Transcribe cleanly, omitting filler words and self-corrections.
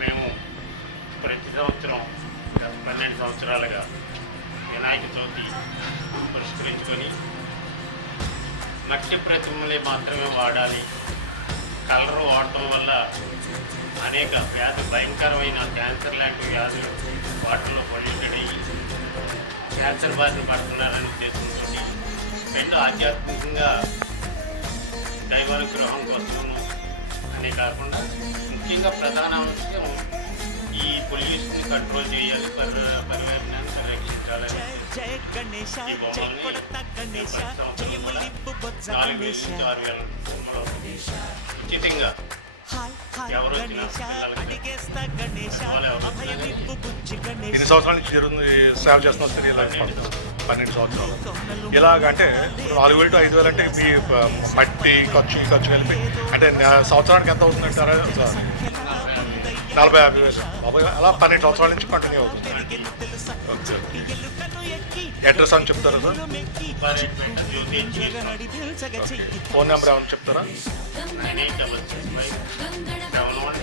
మేము ప్రతి సంవత్సరం గత 12 సంవత్సరాలుగా వినాయక చవితి పురస్కరించుకొని మట్టి ప్రతిమలే మాత్రమే వాడాలి, కలర్ వాడటం వల్ల అనేక భయంకరమైన క్యాన్సర్ లాంటి వ్యాధులు వాటిల్లో పొల్యూటెడ్ అయ్యి క్యాన్సర్ బారిన పడుతున్నారనే ఉద్దేశంతో రెండు ఆధ్యాత్మికంగా దైవానుగ్రహం కోసము అనే కాకుండా ముఖ్యంగా ప్రధాన అంశం ఈ పొల్యూషన్ కంట్రోల్ చేయాలి, పర్యావరణాన్ని సంరక్షించాలని ఈ బొమ్మల్ని 4,000 నుంచి 6,000 ఉచితంగా ఎవరు వచ్చినా ఎన్ని సంవత్సరాల నుంచి జరుగుతుంది సేవ చేస్తున్నారు తెలియాలి. 12 సంవత్సరాలు ఇలాగంటే 4,000 to 5,000 అంటే మీ మట్టి ఖర్చు కలిపి అంటే సంవత్సరానికి ఎంత అవుతుందంటారా? 40,000-50,000 బాబాయ్. అలా 12 సంవత్సరాల నుంచి కంటిన్యూ అవుతుంది. ఓకే, అడ్రస్ అని చెప్తారా సార్? ఫోన్ నెంబర్ ఏమైనా చెప్తారా? 98665711